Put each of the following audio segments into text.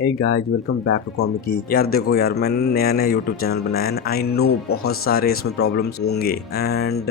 Hey guys welcome back to Comicky. यार देखो यार, मैंने नया नया यूट्यूब चैनल बनाया है। आई नो बहुत सारे इसमें प्रॉब्लम्स होंगे एंड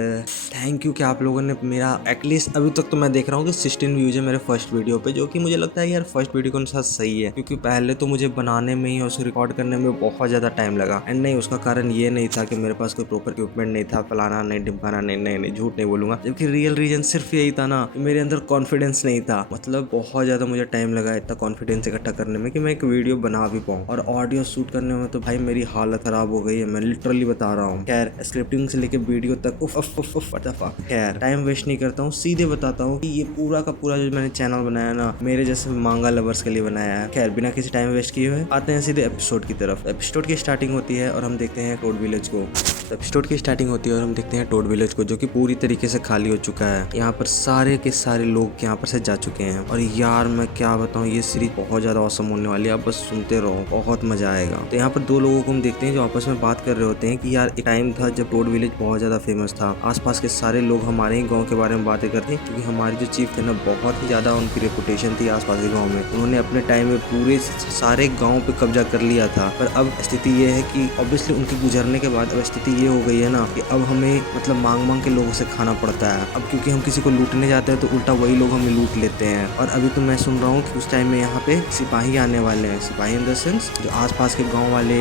थैंक यू कि आप लोगों ने मेरा एटलीस्ट अभी तक तो मैं देख रहा हूँ कि 16 व्यूज है मेरे फर्स्ट वीडियो पे, जो कि मुझे लगता है यार फर्स्ट वीडियो के अनुसार सही है, क्योंकि पहले तो मुझे बनाने में ही और उसे रिकॉर्ड करने में बहुत ज़्यादा टाइम लगा। एंड नहीं, उसका कारण ये नहीं था कि मेरे पास कोई प्रॉपर इक्विपमेंट नहीं था, फलाना नहीं ढिमकाना नहीं, नहीं झूठ नहीं बोलूंगा, जबकि रियल रीजन सिर्फ यही था ना कि मेरे अंदर कॉन्फिडेंस नहीं था। मतलब बहुत ज़्यादा मुझे टाइम लगा इतना कॉन्फिडेंस इकट्ठा करने में कि मैं एक वीडियो बना भी पाऊँ, और ऑडियो शूट करने में तो भाई मेरी हालत खराब हो गई है, मैं लिटरली बता रहा हूँ। खैर, स्क्रिप्टिंग से लेके वीडियो तक उफ उफ उफ उफ फटाफट। खैर, टाइम वेस्ट नहीं करता हूँ, सीधे बताता हूँ कि ये पूरा का पूरा जो मैंने चैनल बनाया ना, मेरे जैसे मांगा लवर्स के लिए बनाया है। खैर, बिना किसी टाइम वेस्ट किए हुए आते हैं सीधे एपिसोड की तरफ। एपिसोड की स्टार्टिंग होती है और हम देखते हैं टोड विलेज को। एपिसोड की स्टार्टिंग होती है और हम देखते हैं टोड विलेज को, जो कि पूरी तरीके से खाली हो चुका है। यहाँ पर सारे के सारे लोग यहाँ पर से जा चुके हैं, और यार मैं क्या बताऊँ, ये सीरीज बहुत ज्यादा औसम होने वाली है। आप बस सुनते रहो, बहुत मजा आएगा। तो यहाँ पर दो लोगों को हम देखते हैं जो आपस में बात कर रहे होते हैं कि यार एक टाइम था जब टोड विलेज बहुत ज्यादा फेमस था, आसपास के सारे लोग हमारे ही गाँव के बारे में बातें करते हैं, क्योंकि हमारे जो चीफ थे ना, बहुत ही ज्यादा उनकी रेपुटेशन थी आसपास के गाँव में। उन्होंने अपने टाइम में पूरे सारे गाँव पे कब्जा कर लिया था। पर अब स्थिति ये है कि ऑब्वियसली उनके गुजरने के बाद अब स्थिति ये हो गई है ना कि अब हमें मतलब मांग मांग के लोगों से खाना पड़ता है। अब क्योंकि हम किसी को लूटने जाते हैं तो उल्टा वही लोग हमें लूट लेते हैं। और अभी तो मैं सुन रहा हूँ कि उस टाइम में यहाँ पे सिपाही आने वाले हैं। सिपाही इन द सेंस जो आसपास के गांव वाले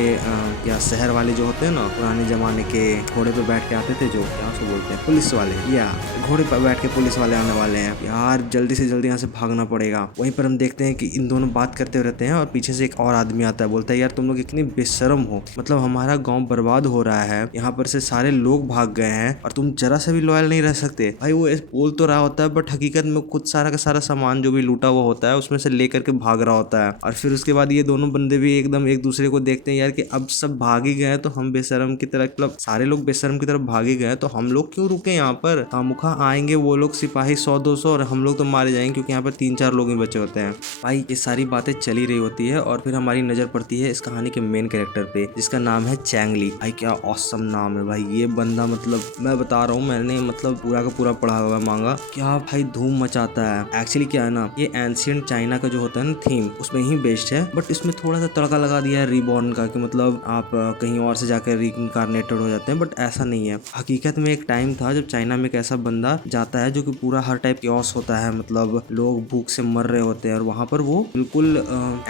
या शहर वाले जो होते हैं ना, पुराने जमाने के घोड़े पे बैठ के आते थे, जो क्या उसको बोलते हैं, पुलिस वाले, या घोड़े पर बैठ के पुलिस वाले आने वाले हैं। यार जल्दी से जल्दी यहाँ से भागना पड़ेगा। वहीं पर हम देखते हैं कि इन दोनों बात करते रहते हैं और पीछे से एक और आदमी आता है, बोलता है यार तुम लोग इतनी बेशरम हो, मतलब हमारा गाँव बर्बाद हो रहा है, यहाँ पर से सारे लोग भाग गए हैं और तुम जरा सा भी लॉयल नहीं रह सकते। भाई वो बोल तो रहा होता है, बट हकीकत में खुद सारा का सारा सामान जो भी लूटा हुआ होता है उसमें से लेकर के भाग रहा होता है। और फिर उसके बाद ये दोनों बंदे भी एकदम एक दूसरे को देखते हैं यार कि अब सब भाग ही गए तो हम बेशरम की तरह, मतलब सारे लोग बेशरम की तरफ भाग ही गए तो हम लोग क्यों रुके यहाँ पर। खामुखा आएंगे वो लोग सिपाही 100-200 और हम लोग तो मारे जाएंगे, क्योंकि यहाँ पर 3-4 लोग ही बचे होते हैं। भाई ये सारी बातें चली रही होती है और फिर हमारी नजर पड़ती है इस कहानी के मेन कैरेक्टर पे, जिसका नाम है चैंगली। भाई क्या ऑसम नाम है भाई। ये बंदा मतलब मैं बता रहा हूँ, मैंने मतलब पूरा का पूरा पढ़ा हुआ मांगा, क्या भाई धूम मचाता है। एक्चुअली क्या है ना, ये एंशिएंट चाइना का जो होता है ना थीम, उसमें ही बेस्ड है, बट इसमें थोड़ा सा तड़का लगा दिया है रीबॉर्न का, कि मतलब आप कहीं और से जाकर रीइंकार्नेटेड हो जाते हैं, बट ऐसा नहीं है। हकीकत में एक टाइम था जब चाइना में एक ऐसा बंदा जाता है जो कि पूरा हर टाइप क्योस होता है, मतलब लोग भूख से मर रहे होते हैं, और वहाँ पर वो बिल्कुल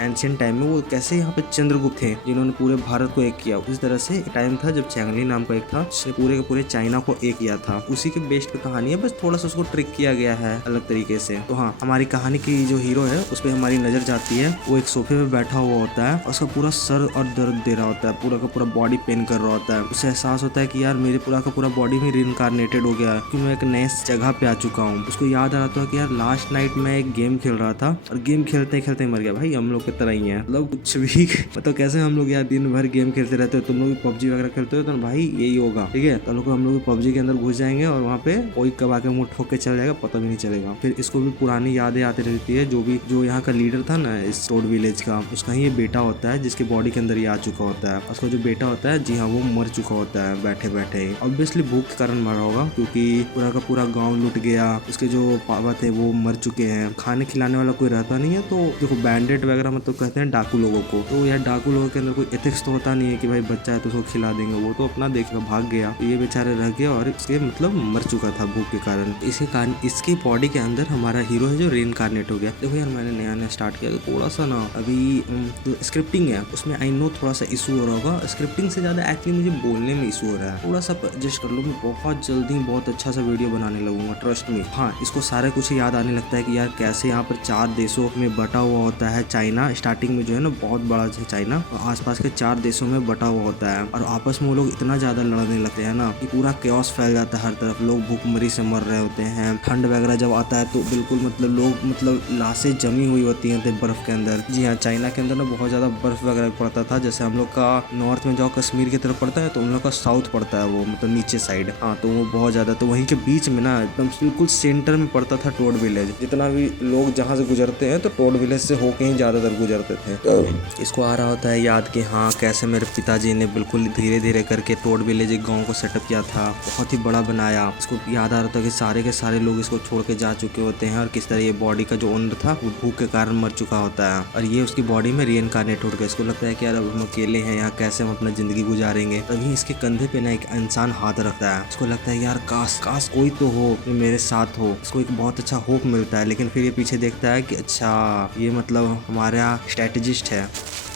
एंशिएंट टाइम में वो कैसे यहाँ पे चंद्रगुप्त थे जिन्होंने पूरे भारत को एक किया, उस तरह से एक टाइम था जब चैंगली नाम का एक था जिसने पूरे के पूरे चाइना को एक किया था। उसी के बेस्ड पे कहानी है, बस थोड़ा सा उसको ट्रिक किया गया है अलग तरीके से। तो हाँ, हमारी कहानी की जो हीरो है उस पर हमारी नजर जाती है। वो एक सोफे पे बैठा हुआ होता है और उसका पूरा सर और दर्द दे रहा होता है, पूरा का पूरा बॉडी पेन कर रहा होता है। उसे एहसास होता है कि यार मेरे पूरा का पूरा बॉडी में रीइंकार्नेटेड हो गया, कि मैं एक नए जगह पे आ चुका हूँ। उसको याद आ रहा था कि यार लास्ट नाइट में एक गेम खेल रहा था और गेम खेलते खेलते मर गया। भाई हम लोग की तरह ही है, मतलब कुछ भी मतलब कैसे हम लोग यार दिन भर गेम खेलते रहते हो, तुम लोग भी पबजी वगैरह खेलते हो, तो भाई यही होगा, ठीक है। तो हम लोग पबजी के अंदर घुस जाएंगे और वहाँ पे कोई कब आके मुंह ठोक के चल जाएगा, पता भी नहीं चलेगा। फिर इसको भी पुरानी यादें आती रहती है। जो यहाँ का लीडर था ना इस टोड विलेज का, उसका ही ये बेटा होता है जिसके बॉडी के अंदर ये आ चुका होता है। उसका जो बेटा होता है, जी हाँ, वो मर चुका होता है बैठे बैठे। ऑब्वियसली भूख के कारण मरा होगा, क्योंकि पूरा का पूरा गाँव लुट गया। उसके जो पापा थे वो मर चुके हैं, खाने खिलाने वाला कोई रहता नहीं है। तो देखो बैंडेड वगैरह मतलब कहते हैं डाकू लोगों को, तो यार डाकू लोगों के अंदर कोई एथिक्स तो होता नहीं है कि भाई बच्चा है तो उसको खिला देंगे, वो तो अपना देखेगा, भाग गया। तो ये बेचारे रह गया और इसके मतलब मर चुका था भूख के कारण। इसके कारण इसकी बॉडी के अंदर हमारा हीरो है जो रीइंकार्नेट हो गया। देखो यार मैंने नया नया स्टार्ट किया तो थोड़ा सा ना अभी जो स्क्रिप्टिंग है उसमें आई नो थोड़ा सा इशू हो रहा होगा। स्क्रिप्टिंग से ज्यादा एक्चुअली मुझे बोलने में इशू हो रहा है, थोड़ा सा एडजस्ट कर लो। मैं बहुत जल्दी बहुत अच्छा सा वीडियो बनाने लगूंगा, ट्रस्ट मी। हाँ, इसको सारा कुछ याद आने लगता है कि यार कैसे यहाँ पर 4 देशों में बटा हुआ होता है चाइना। स्टार्टिंग में जो है ना बहुत बड़ा है चाइना, और आसपास के 4 देशों में बटा हुआ होता है, और आपस में वो लोग इतना ज्यादा लड़ने लगते हैं ना कि पूरा क्योस फैल जाता है हर तरफ। लोग भूखमरी से मर रहे होते हैं। ठंड वगैरह जब आता है तो बिल्कुल मतलब लोग मतलब लाशें जमी हुई होती हैं बर्फ के अंदर। जी हाँ, चाइना के अंदर ना बहुत ज्यादा बर्फ वगैरह पड़ता था। जैसे हम लोग का नॉर्थ में जाओ कश्मीर की तरफ पड़ता है, तो उन लोग का साउथ पड़ता है वो मतलब नीचे साइड। हाँ, तो वो बहुत ज्यादा, तो वहीं के बीच में ना एकदम बिल्कुल सेंटर में पड़ता था टोड विलेज। जितना भी लोग जहाँ से गुजरते हैं तो टोड विलेज से होके ही ज्यादातर गुजरते थे। तो इसको आ रहा होता है याद कि हाँ कैसे मेरे पिताजी ने बिल्कुल धीरे धीरे करके टोड विलेज एक गाँव को सेटअप किया था, बहुत ही बड़ा बनाया। इसको याद आ रहा था कि सारे के सारे लोग इसको छोड़ के जा चुके होते हैं, और किस तरह ये बॉडी का जो ओनर था वो भूख के कारण मर चुका होता है, और ये उसकी बॉडी में रीइनकार्नेट हो गया। इसको लगता है कि यार अब हम अकेले हैं यहाँ, कैसे हम अपना जिंदगी गुजारेंगे। तभी इसके कंधे पे ना एक इंसान हाथ रखता है। इसको लगता है यार काश काश कोई तो हो जो मेरे साथ हो। इसको एक बहुत अच्छा होप मिलता है। लेकिन फिर ये पीछे देखता है कि अच्छा ये मतलब हमारा स्ट्रेटेजिस्ट है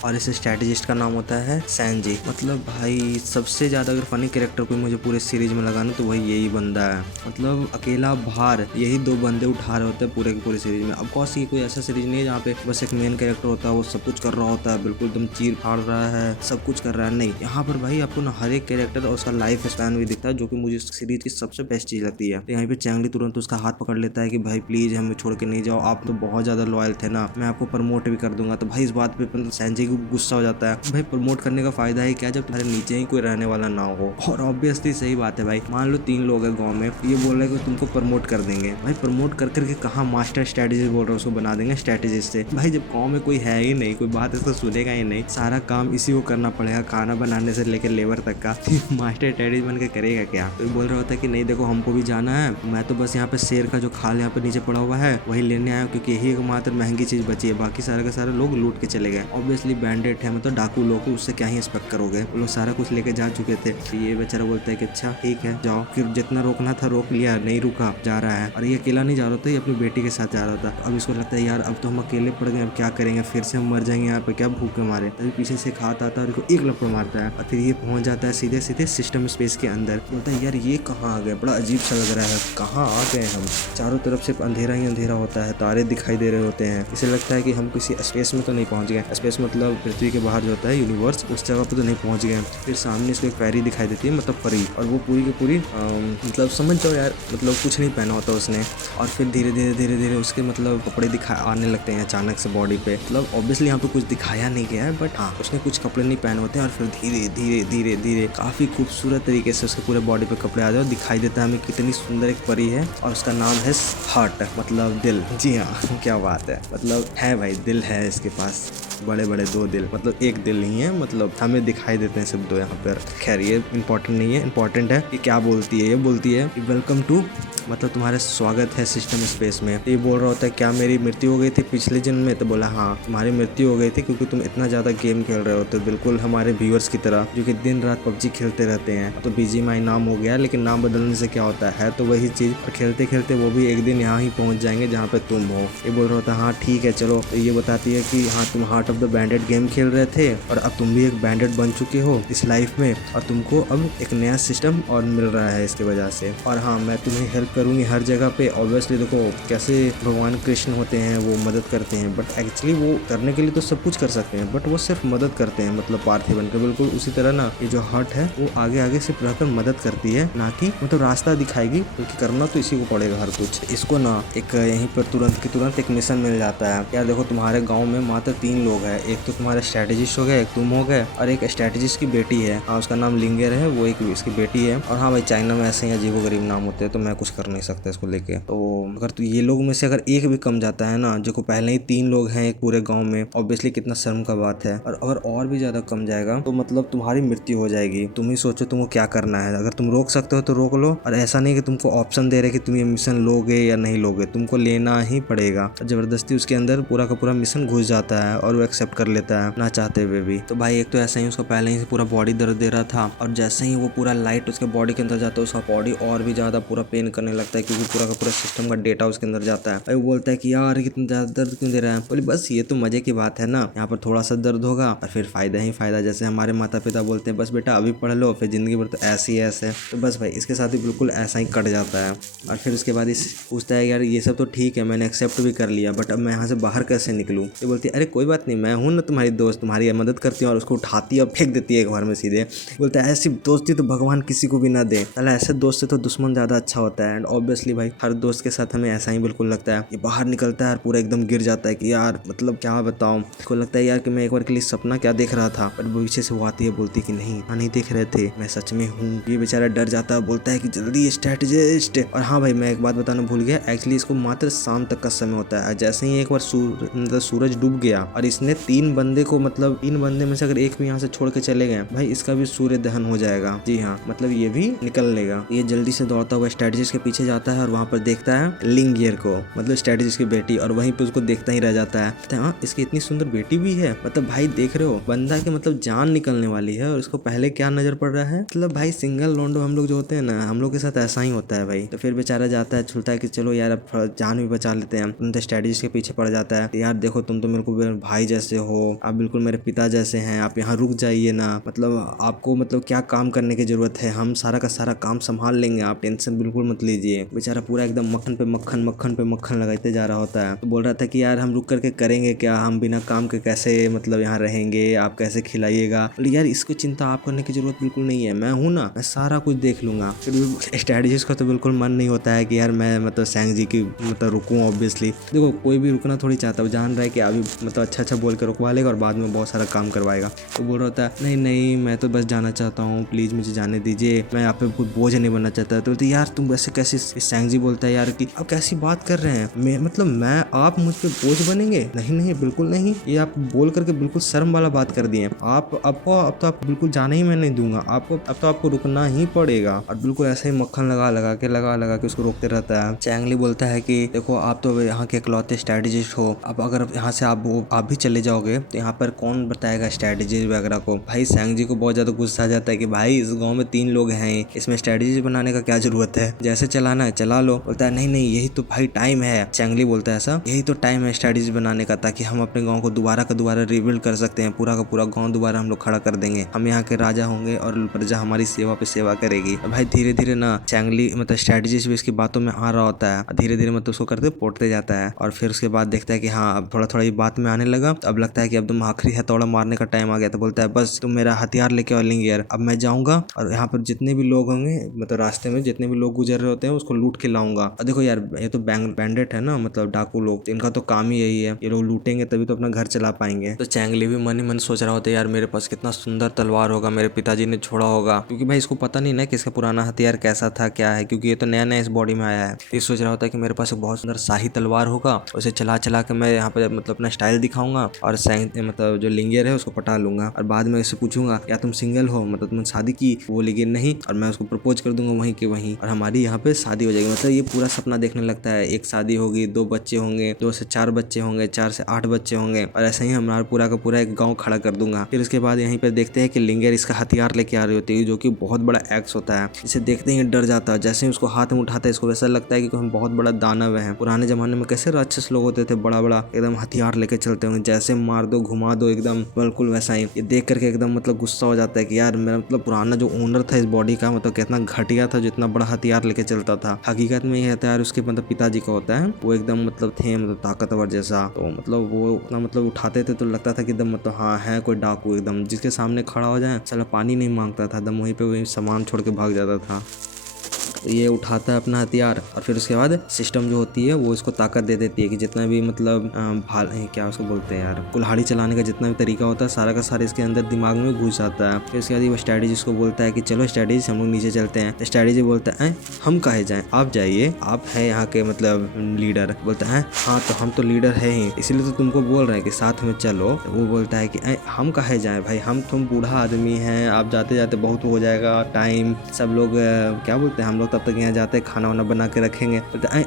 और इस स्ट्रेटेजिस्ट का नाम होता है सैनजी। मतलब भाई सबसे ज़्यादा अगर फनी कैरेक्टर कोई मुझे पूरे सीरीज में लगाना तो वही यही बंदा है। मतलब अकेला भार यही दो बंदे उठा रहे होते हैं पूरे की पूरी सीरीज में। अब कौन सी कोई ऐसा सीरीज नहीं है जहाँ पे बस एक मेन कैरेक्टर होता है वो सब कुछ कर रहा होता है, बिल्कुल एकदम चीर फाड़ रहा है, सब कुछ कर रहा है। नहीं, यहाँ पर भाई आपको ना हर एक कैरेक्टर और उसका लाइफ स्पैन भी दिखता है, जो कि मुझे इस सीरीज की सबसे बेस्ट चीज लगती है। तो यहाँ पे चैंगली तुरंत उसका हाथ पकड़ लेता है कि भाई प्लीज हमें छोड़ के नहीं जाओ, आप तो बहुत ज्यादा लॉयल थे ना, मैं आपको प्रमोट भी कर दूंगा। तो भाई इस बात पे सैनजी को गुस्सा हो जाता है। भाई प्रमोट करने का फायदा है क्या जब तुम्हारे नीचे ही कोई रहने वाला ना हो। और ऑब्वियसली सही बात है भाई, मान लो 3 लोग है गांव में, ये बोल रहे हैं कि तुमको प्रमोट कर देंगे। भाई प्रमोट कर करके कहाँ मास्टर स्ट्रेटेजिस्ट बोल रहे हो, उसको बना देंगे स्ट्रेटेजिस्ट से। भाई जब गांव में कोई है ही नहीं, कोई बात इसको सुनेगा ही नहीं, सारा काम इसी को करना पड़ेगा, खाना बनाने से लेकर लेबर तक का। मास्टर स्ट्रेटेजिस्ट बन के करेगा क्या। तो बोल रहा होता है कि नहीं देखो हमको भी जाना है, मैं तो बस यहाँ पे शेर का जो खाल यहाँ पे नीचे पड़ा हुआ है वही लेने आया, क्योंकि यही एकमात्र महंगी चीज बची है, बाकी सारे के सारे लोग लूट के चले गए। ऑब्वियसली बैंडेट है, मतलब डाकू लोग, उससे क्या ही एक्सपेक्ट करोगे, वो लोग सारा कुछ लेके जा चुके थे। ये बेचारा बोलता है कि अच्छा ठीक है जाओ, फिर जितना रोकना था रोक लिया, नहीं रुका, जा रहा है। और ये अकेला नहीं जा रहा था, ये अपनी बेटी के साथ जा रहा था। अब इसको लगता है यार अब तो हम अकेले पड़ गए, अब क्या करेंगे, फिर से हम मर जाएंगे यहाँ पे, क्या भूखे मारे। तभी पीछे से खाता आता है और एक लपड़ मारता है और फिर ये पहुंच जाता है सीधे सीधे सिस्टम स्पेस के अंदर। बोलता है यार ये कहाँ आ गए, बड़ा अजीब सा लग रहा है, कहाँ आ गए हम। चारों तरफ सिर्फ अंधेरा ही अंधेरा होता है, तारे दिखाई दे रहे होते हैं। इसे लगता है कि हम किसी स्पेस में तो नहीं पहुंच गए। स्पेस मतलब पृथ्वी के बाहर जो होता है यूनिवर्स, उस जगह पे तो नहीं पहुंच गए। फिर सामने इसको एक पैरी दिखाई देती है, मतलब परी, और वो पूरी की पूरी मतलब समझ जाओ यार, मतलब कुछ नहीं पहना होता उसने। और फिर धीरे धीरे धीरे धीरे उसके मतलब कपड़े आने लगते हैं अचानक से बॉडी पे। मतलब ऑब्वियसली यहाँ पे कुछ दिखाया नहीं गया है, बट हाँ उसने कुछ कपड़े नहीं पहने होते हैं। और फिर धीरे धीरे धीरे धीरे काफी खूबसूरत तरीके से उसके पूरे बॉडी पे कपड़े आ जाए और दिखाई देता है हमें कितनी सुंदर एक परी है, और उसका नाम है हार्ट, मतलब दिल। जी हाँ क्या बात है, मतलब है भाई दिल है इसके पास, बड़े बड़े 2 दिल, मतलब एक दिल नहीं है, मतलब हमें दिखाई देते हैं सिर्फ 2 यहाँ पर। खैर ये इंपॉर्टेंट नहीं है, इंपॉर्टेंट है कि क्या बोलती है। ये बोलती है वेलकम टू, मतलब तुम्हारे स्वागत है सिस्टम स्पेस में। ये बोल रहा होता है क्या मेरी मृत्यु हो गई थी पिछले जन्म में, तो बोला हाँ तुम्हारी मृत्यु हो गई थी क्योंकि तुम इतना ज्यादा गेम खेल रहे हो, तो बिल्कुल हमारे व्यूअर्स की तरह जो कि दिन रात पबजी खेलते रहते हैं। तो BGMI नाम हो गया, लेकिन नाम बदलने से क्या होता है, तो वही चीज, और खेलते खेलते वो भी एक दिन यहाँ ही पहुंच जाएंगे जहाँ पे तुम हो। ये बोल रहा होता है हाँ ठीक है चलो। तो ये बताती है कि हाँ तुम हार्ट ऑफ द बैंडेड गेम खेल रहे थे और अब तुम भी एक बैंडेड बन चुके हो इस लाइफ में, और तुमको अब एक नया सिस्टम और मिल रहा है इसके वजह से। और हाँ मैं तुम्हें हेल्प करूंगी हर जगह पे। ऑब्वियसली देखो कैसे भगवान कृष्ण होते हैं, वो मदद करते हैं, बट एक्चुअली वो करने के लिए तो सब कुछ कर सकते हैं, बट वो सिर्फ मदद करते हैं, मतलब पार्थिव बनकर। बिल्कुल उसी तरह ना ये जो हार्ट है वो आगे आगे सिर्फ रहकर मदद करती है, ना कि मतलब रास्ता दिखाएगी, क्योंकि करना तो इसी को पड़ेगा हर कुछ। इसको ना एक यहीं पर तुरंत की तुरंत एक मिशन मिल जाता है। यार देखो तुम्हारे गाँव में मात्र 3 लोग हैं, एक तो तुम्हारे स्ट्रेटेजिस्ट हो गए, एक तुम हो गए, और एक स्ट्रेटेजिस्ट की बेटी है, हाँ उसका नाम लिंगर है, वो एक इसकी बेटी है। और हाँ भाई चाइना में ऐसे ही अजीबोगरीब नाम होते हैं, तो मैं कुछ कर नहीं सकता इसको लेके। तो अगर तो ये लोग में से अगर एक भी कम जाता है ना, जो को पहले ही 3 लोग हैं एक पूरे गांव में, ऑब्वियसली कितना शर्म का बात है। और अगर और भी ज्यादा कम जाएगा तो मतलब तुम्हारी मृत्यु हो जाएगी। तुम ही सोचो तुमको क्या करना है, अगर तुम रोक सकते हो तो रोक लो, और ऐसा नहीं कि तुमको ऑप्शन दे रहे कि तुम ये मिशन लोगे या नहीं लोगे, तुमको लेना ही पड़ेगा। जबरदस्ती उसके अंदर पूरा का पूरा मिशन घुस जाता है और वो एक्सेप्ट कर लेता है ना चाहते हुए भी। तो भाई एक तो ऐसा ही उसका पहले ही से पूरा बॉडी दर्द दे रहा था, और जैसे ही वो पूरा लाइट उसके बॉडी के अंदर जाता है उसका बॉडी और भी ज्यादा पूरा पेन करने लगता है, क्योंकि पूरा का पूरा सिस्टम का डेटा उसके अंदर जाता है। वो बोलता है कि यार कितना ज्यादा दर्द क्यों दे रहा है। बोले बस ये तो मजे की बात है ना, यहाँ पर थोड़ा सा दर्द होगा और फिर फायदा ही फायदा। जैसे हमारे माता पिता बोलते हैं बस बेटा अभी पढ़ लो, फिर जिंदगी भर तो ऐसे ही ऐसे। तो बस भाई इसके साथ भी बिल्कुल ऐसा ही कट जाता है। और फिर उसके बाद इस पूछता है यार ये सब तो ठीक है, मैंने एक्सेप्ट भी कर लिया, बट अब मैं यहाँ से बाहर कैसे निकलूँ। ये बोलती है अरे कोई बात नहीं, मैं हूँ ना तुम्हारी दोस्त, तुम्हारी मदद करती हूँ। और उसको उठाती है और फेंक देती है एक बार में सीधे। बोलता है ऐसी दोस्ती तो भगवान किसी को भी ना दे, ऐसे दोस्त से तो दुश्मन ज्यादा अच्छा होता है। एंड ऑब्वियसली भाई हर दोस्त के साथ हमें ऐसा ही बिल्कुल लगता है। ये बाहर निकलता है और पूरा एकदम गिर जाता है कि यार मतलब क्या बताऊं। इसको लगता है यार कि मैं एक बार के लिए सपना क्या देख रहा था, बट पीछे से वो आती है बोलती कि नहीं देख रहे थे, मैं सच में हूँ। ये बेचारा डर जाता है, बोलता है कि जल्दी स्ट्रेटेजिस्ट। और हाँ भाई मैं एक बात बताना भूल गया, एक्चुअली इसको मात्र शाम तक का समय होता है। जैसे ही एक बार सूरज डूब गया और इस इसने 3 बंदे को मतलब 3 बंदे में से अगर एक भी यहाँ से छोड़ के चले गए भाई इसका भी सूर्य दहन हो जाएगा। जी हाँ, मतलब ये भी निकल लेगा। ये जल्दी से दौड़ता हुआ स्ट्रेटजिस्ट के पीछे जाता है और वहाँ पर देखता है लिंगियर को, मतलब स्ट्रेटजिस्ट की बेटी, और वहीं पे उसको देखता ही रह जाता है। हाँ, इसकी इतनी सुंदर बेटी भी है। मतलब भाई देख रहे हो बंदा के मतलब जान निकलने वाली है और उसको पहले क्या नजर पड़ रहा है। मतलब भाई सिंगल लोंडो हम लोग जो होते हैं ना, हम लोग के साथ ऐसा ही होता है भाई। तो फिर बेचारा जाता है, छुलता है कि चलो यार अब जान भी बचा लेते हैं। तुम तो स्ट्रेटजिस्ट के पीछे पड़ जाता है, यार देखो तुम तो मेरे को भाई जैसे हो, आप बिल्कुल मेरे पिता जैसे हैं, आप यहाँ रुक जाइए ना, मतलब आपको मतलब क्या काम करने की जरूरत है, हम सारा का सारा काम संभाल लेंगे, आप टेंशन बिल्कुल मत लीजिए। बेचारा पूरा एकदम मक्खन पे मक्खन मक्खन पे मक्खन लगाते जा रहा होता है। तो बोल रहा था कि यार हम रुक करके करेंगे क्या, हम बिना काम के कैसे मतलब यहाँ रहेंगे, आप कैसे खिलाइएगा। यार इसको चिंता आप करने की जरूरत बिल्कुल नहीं है, मैं हूँ ना, मैं सारा कुछ देख लूंगा। फिर स्ट्रेटजिस्ट का तो बिल्कुल मन नहीं होता है कि यार मैं मतलब सैंग जी की मतलब रुकूं। ऑब्वियसली देखो कोई भी रुकना थोड़ी चाहता है, जान रहा है कि अभी मतलब अच्छा बोल के रुकवा लेगा और बाद में बहुत सारा काम करवाएगा। तो बोल रहा होता है नहीं नहीं मैं तो बस जाना चाहता हूँ, प्लीज मुझे जाने दीजिए, मैं आप पे कुछ बोझ नहीं बनना चाहता। तो यार तुम वैसे कैसे, सैंग जी बोलता है यार कि अब कैसी बात कर रहे हैं, मतलब मैं आप मुझ पे बोझ बनेंगे, नहीं नहीं बिल्कुल नहीं, ये आप बोल करके बिल्कुल शर्म वाला बात कर दिए। अब तो आपको बिल्कुल जाने ही मैं नहीं दूंगा, अब तो आपको रुकना ही पड़ेगा। और बिल्कुल ऐसे ही मक्खन लगा के उसको रोकते रहता है। चैंगली बोलता है कि देखो आप तो यहाँ के इकलौते स्ट्रेटेजिस्ट हो, अब अगर यहाँ से आप भी चले जाओगे तो यहाँ पर कौन बताएगा स्ट्रेटेजी वगैरह को। भाई सैंग जी को बहुत ज्यादा गुस्सा आ जाता है कि भाई इस गाँव में 3 लोग हैं, इसमें स्ट्रेटेजी बनाने का क्या जरूरत है, जैसे चलाना है चला लो। बोलता है नहीं नहीं यही तो भाई टाइम है, चैंगली बोलता है ऐसा, यही तो टाइम है स्ट्रेटेजी बनाने का, ताकि हम अपने गाँव को दोबारा का दोबारा रिबिल्ड कर सकते हैं, पूरा का पूरा गाँव दोबारा हम लोग खड़ा कर देंगे, हम यहाँ के राजा होंगे और प्रजा हमारी सेवा पे सेवा करेगी। भाई धीरे धीरे ना चैंगली मतलब स्ट्रेटेजिस्ट भी इसकी बातों में आ रहा होता है, धीरे धीरे मतलब उसको करते पोड़ते जाता है। और फिर उसके बाद देखता है कि हाँ अब थोड़ा थोड़ा ये बात में आने लगा। तो अब लगता है कि अब तुम आखिरी हथौड़ा मारने का टाइम आ गया। तो बोलता है बस तुम मेरा हथियार लेके आओ लिंगियर, अब मैं जाऊंगा और यहाँ पर जितने भी लोग होंगे मतलब रास्ते में जितने भी लोग गुजर रहे होते हैं उसको लूट के लाऊंगा। और देखो यार ये तो बैंडेट है ना, मतलब डाकू लोग, इनका तो काम ही यही है, ये लोग लूटेंगे तभी तो अपना घर चला पाएंगे। तो चैंगली भी मन ही मन सोच रहा होता है यार मेरे पास कितना सुंदर तलवार होगा, मेरे पिताजी ने छोड़ा होगा, क्योंकि भाई इसको पता नहीं ना कि इसका पुराना हथियार कैसा था क्या है, क्योंकि ये तो नया नया इस बॉडी में आया है। ये सोच रहा होता है कि मेरे पास एक बहुत सुंदर शाही तलवार होगा, उसे चला के मैं यहाँ पे मतलब अपना स्टाइल दिखाऊंगा और मतलब जो लिंगियर है उसको पटा लूंगा। और बाद में इससे पूछूंगा क्या तुम सिंगल हो, मतलब तुमने शादी की, वो लेकिन नहीं, और मैं उसको प्रपोज कर दूंगा वहीं के वहीं और हमारी यहाँ पे शादी हो जाएगी। मतलब ये पूरा सपना देखने लगता है, एक शादी होगी, 2 बच्चे होंगे, 2 से 4 बच्चे होंगे, 4 से 8 बच्चे होंगे, और ऐसे ही हमारा पूरा का पूरा एक गाँव खड़ा कर दूंगा। फिर उसके बाद यहीं पर देखते हैं कि लिंगियर इसका हथियार लेके आ रही होती है, जो कि बहुत बड़ा एक्स होता है। इसे देखते ही डर जाता है, जैसे ही उसको हाथ में उठाता है इसको वैसा लगता है कि हम बहुत बड़ा दानव है। पुराने जमाने में कैसे राक्षस लोग होते थे, बड़ा बड़ा एकदम हथियार लेके चलते होंगे, जैसे मार दो घुमा दो एकदम बिल्कुल वैसा ही। ये देख करके एकदम मतलब गुस्सा हो जाता है कि यार मेरा मतलब पुराना जो ओनर था इस बॉडी का मतलब कितना घटिया था, जितना बड़ा हथियार लेके चलता था। हकीकत में ये हथियार उसके मतलब पिताजी का होता है, वो एकदम मतलब थे मतलब ताकतवर जैसा। तो मतलब वो उतना मतलब उठाते थे तो लगता था कि एकदम मतलब हाँ है कोई डाकू, एकदम जिसके सामने खड़ा हो जाए चलो पानी नहीं मांगता था, एकदम वहीं पे वही सामान छोड़ के भाग जाता था। ये उठाता है अपना हथियार और फिर उसके बाद सिस्टम जो होती है वो इसको ताकत दे देती है कि जितना भी मतलब भाल क्या उसको बोलते हैं यार, कुल्हाड़ी चलाने का जितना भी तरीका होता है सारा का सारा इसके अंदर दिमाग में घुस जाता है। फिर उसके बाद वो स्ट्रेटेजिस्ट को बोलता है कि चलो स्ट्रेटेजिस्ट हम लोग नीचे चलते हैं। स्ट्रेटेजी बोलता है हम काहे जाएं, आप जाइए, आप है यहाँ के मतलब लीडर। बोलता है हाँ तो हम तो लीडर है ही, इसीलिए तो तुमको बोल रहे हैं कि साथ में चलो। वो बोलता है कि हम काहे जाएं भाई, हम तुम बूढ़ा आदमी हैं, आप जाते जाते बहुत हो जाएगा टाइम, सब लोग क्या बोलते हैं हम लोग तब तक यहाँ जाते खाना वाना बना के रखेंगे।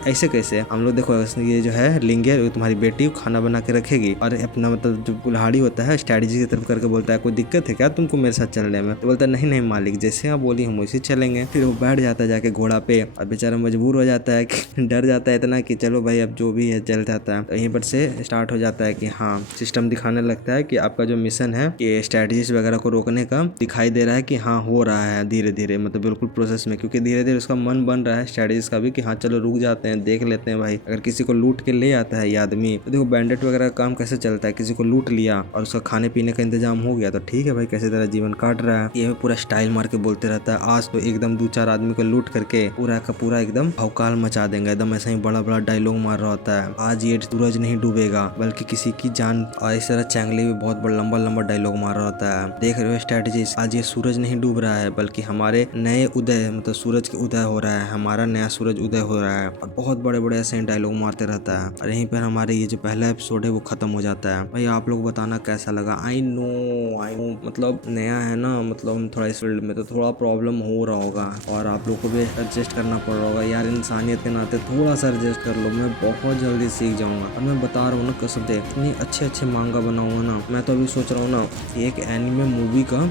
ऐसे कैसे, हम लोग देखो ये जो है लिंगियर तुम्हारी बेटी खाना बना के रखेगी। और अपना मतलब जो कुल्हाड़ी होता है स्ट्रेटेजी की तरफ करके बोलता है कोई दिक्कत है क्या तुमको मेरे साथ चलने में। तो बोलता है नहीं नहीं मालिक, जैसे आप बोली हम वैसे चलेंगे। फिर वो बैठ जाता है जाके घोड़ा पे और बेचारा मजबूर हो जाता है कि डर जाता है इतना कि चलो भाई अब जो भी है चल जाता है। तो यहीं पर से स्टार्ट हो जाता है कि हाँ सिस्टम दिखाने लगता है कि आपका जो मिशन है कि स्ट्रेटेजीज वगैरह को रोकने का दिखाई दे रहा है कि हाँ हो रहा है धीरे धीरे, मतलब बिल्कुल प्रोसेस में, क्योंकि धीरे धीरे उसका मन बन रहा है स्ट्रेटेजिस्ट का भी कि हाँ चलो रुक जाते हैं देख लेते हैं भाई अगर किसी को लूट के ले आता है ये आदमी। तो देखो बैंडेट वगैरह का काम कैसे चलता है, किसी को लूट लिया और उसका खाने पीने का इंतजाम हो गया तो ठीक है भाई कैसे तरह जीवन काट रहा है। ये पूरा स्टाइल मार के बोलते रहता है आज तो एकदम 2-4 आदमी को लूट करके पूरा का पूरा एकदम भौकाल मचा देंगे, एकदम ऐसा ही बड़ा बड़ा डायलॉग मार रहा होता है। आज ये सूरज नहीं डूबेगा बल्कि किसी की जान, और इस तरह चैंगली भी बहुत बड़ा लंबा डायलॉग मार रहा होता है। देख रहे हो स्ट्रेटेजिस्ट, आज ये सूरज नहीं डूब रहा है बल्कि हमारे नए उदय मतलब सूरज के उदय हो रहा है, हमारा नया सूरज उदय हो रहा है, और बहुत बड़े बड़े ऐसे डायलॉग मारते रहता है, और यहीं पर हमारे ये जो पहला एपिसोड है वो खत्म हो जाता है। भाई आप लोग बताना कैसा लगा। आई नो मतलब नया है ना, मतलब हम थोड़ा इस फील्ड में तो थोड़ा प्रॉब्लम हो रहा होगा, और आप लोग को भी एडजस्ट करना पड़ रहा होगा यार, इंसानियत के नाते थोड़ा सा एडजस्ट कर लो। मैं बहुत जल्दी सीख जाऊंगा, और मैं बता रहा हूँ ना कसम से, इतने अच्छे मांगा बनाऊंगा ना। मैं तो अभी सोच रहा हूँ ना एक एनिमे मूवी का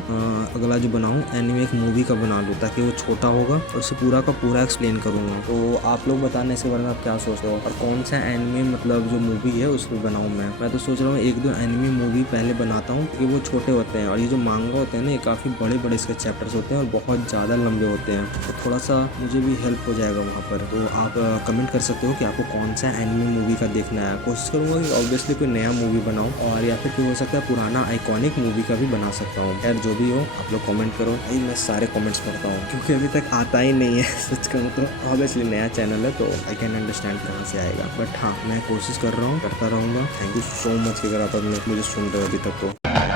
अगला जो बनाऊँ, एनिमे एक मूवी का बना लूँ, ताकि वो छोटा होगा और उसे पूरा का पूरा एक्सप्लेन करूँगा। तो आप लोग बताना इसके बारे में आप क्या सोचते हो, और कौन सा एनिमे मतलब जो मूवी है उसको बनाऊँ। मैं तो सोच रहा हूँ एक दो एनिमे मूवी पहले बनाता हूँ, क्योंकि वो छोटे होते हैं, और ये जो मांगा होते हैं ना, ये काफ़ी बड़े बड़े इसके चैप्टर्स होते हैं और बहुत ज़्यादा लंबे होते हैं, तो थोड़ा सा मुझे भी हेल्प हो जाएगा वहाँ पर। तो आप कमेंट कर सकते हो कि आपको कौन सा एनिमे मूवी का देखना है। कोशिश करूँगा कि ऑब्वियसली कोई नया मूवी बनाऊँ, और या फिर कोई हो सकता है पुराना आइकॉनिक मूवी का भी बना सकता हूँ। खैर जो भी हो आप लोग कमेंट करो। भाई मैं सारे कमेंट्स पढ़ता हूँ, क्योंकि अभी तक आता ही नहीं है सच कहूँ तो। ऑब्वियसली नया चैनल है तो आई कैन अंडरस्टैंड कहाँ से आएगा, बट हाँ मैं कोशिश कर रहा हूँ, करता रहूँगा। थैंक यू सो मच कि अगर आप मुझे सुन रहे हो अभी तक तो।